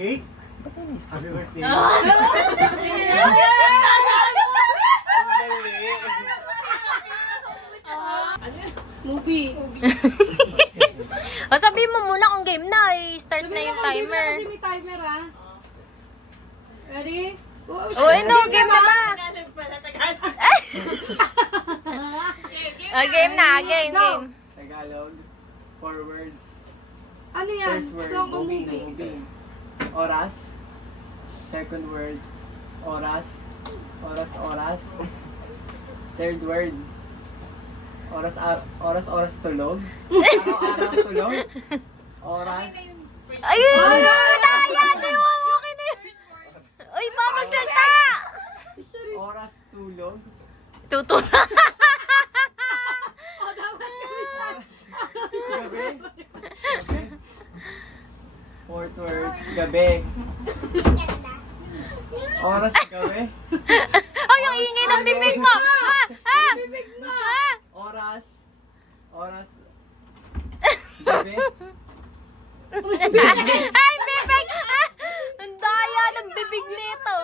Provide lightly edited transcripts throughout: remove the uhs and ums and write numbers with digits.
Cake? Happy birthday. Movie. O, sabihin mo muna kung game na. Start na yung timer. Kasi may timer, ha? Ready? O, ano? Game na ba? Game na. Game. Tagalog. 4 words. Ano yan? First word, Song o movie. movie? Oras. Second word, oras. Oras. Third word, oras tulog. Araw tulog. Oras. Ayun! Daya! Di mo okay na yun. Uy, ba magsalta? Oras tulog. Tuto. Oh, dapat kami sa... Gabi. Fourth word, gabi. Oras gabi. Oh, yung ingay ng bibig mo. Bibig mo! Oras gabi. Ay, bibig! Ang daya ng bibig nito.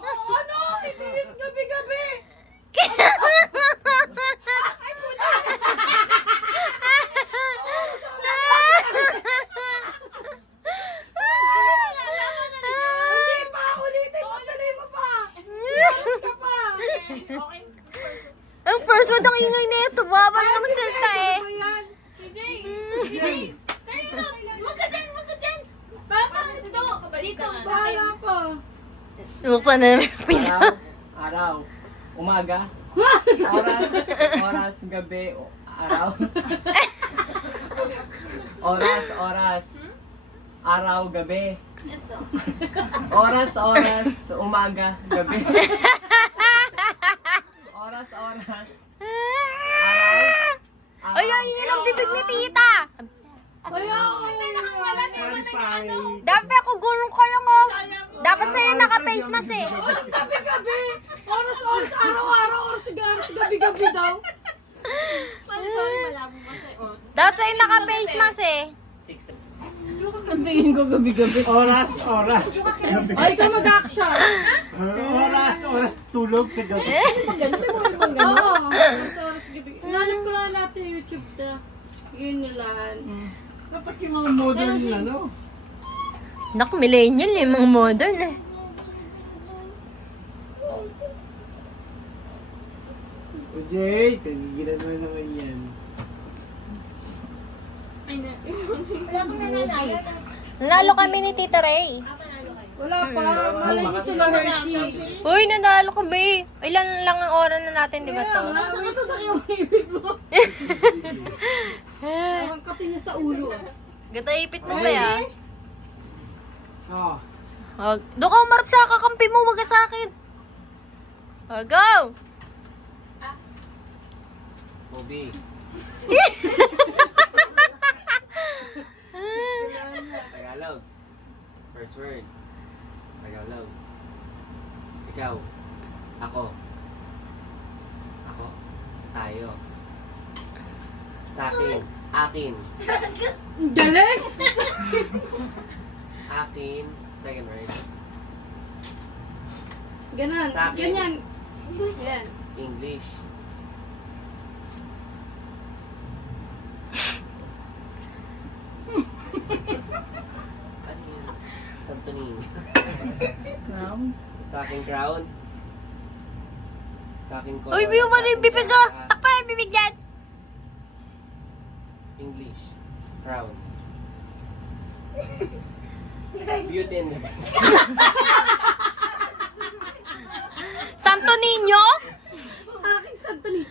Oh, ano? Bibig gabi-gabi! Hindi pa! Ulitin mo! Tuloy mo pa! Oras ka pa! Ang first one ang ingay nito. Baba na naman salta eh. Ano ba yan? Bahala pa! Buksan na naman yung pinto. Araw. Umaga. Oras gabi. Araw. Oras. Araw, gabi. Oras, umaga, gabi. Oras. Araw. Ay, ang ingay ng bibig ni tita. Kaya ako! Dapat ako gulong ka lang oh. Dapat sa'yo naka-face mask eh. Gabi-gabi! Oras, araw-araw, oras, gabi-gabi daw. Dapat sa'yo naka-face mask eh. Oras. Gabi. Ay, ikaw mag-action! Oras, tulog sa gabi. Oo, oras, gabi. Nanap ko lang natin yung YouTube na. Yun na lang. Dapat yung mga modern ano. Naku, millennial eh, mga modern eh. O Jay, pinigilan mo naman yan. Nanalo kami ni Tita Ray. Wala pa. Malay niyo sila Hershey. Uy, nanalo kami. Ilan lang ang oras na natin, di ba to? Saan ito na yung ibig mo? Parang kati niya sa ulo. Gata ipit mo ba ya? Oh. Doon ka umarap sa kakampi mo, wag ka sa akin. Go! Bobby. Tagalog. First word. Tagalog. Ikaw. Ako. Tayo. Sa akin. Akin. Galing! Akin. Second word. Ganon. Sa akin. Ganyan. Yan. English. Ano yun? Santonin. Crown? Sa aking crown. Sa aking Uy, biyo mo rin yung bibig ko. Takpa yung bibig yan. English. Crown. Beauty and the Beast. Santo Niño? Aking Santoni.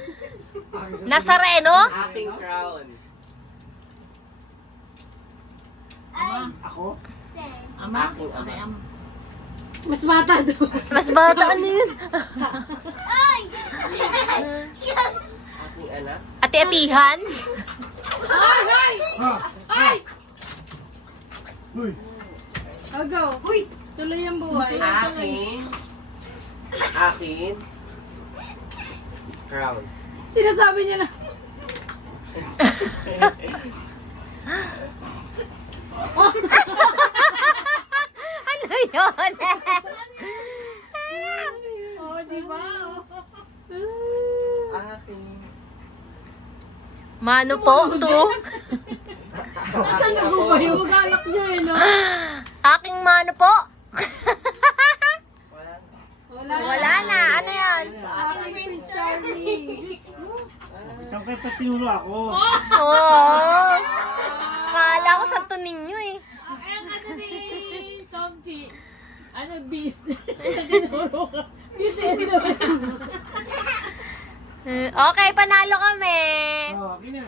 Nazareno? Aking crown. Ako? Aking ama. Mas bata doon. Mas bata ano yun? Aking anak. Ati-atihan? Ay! Ay! Ay! Uy! Oh, go. Tuloy ang buhay. Akin. Crown. Sinasabi niya na. yun. Oh, di ba? Aking. Mano po, to. Saan nag-ubay? Mag-alak niya eh, no? Aking mano po. Wala na. Ano yan? Sa aking Prince Charming. Diyos mo. Ikaw kayo pati ulo ako. Oo. Kala ko sa ninyo eh. Ang ano ni Tom G. Ano, beast. Tinuro ka. Okay, panalo kami. Oh, okay na.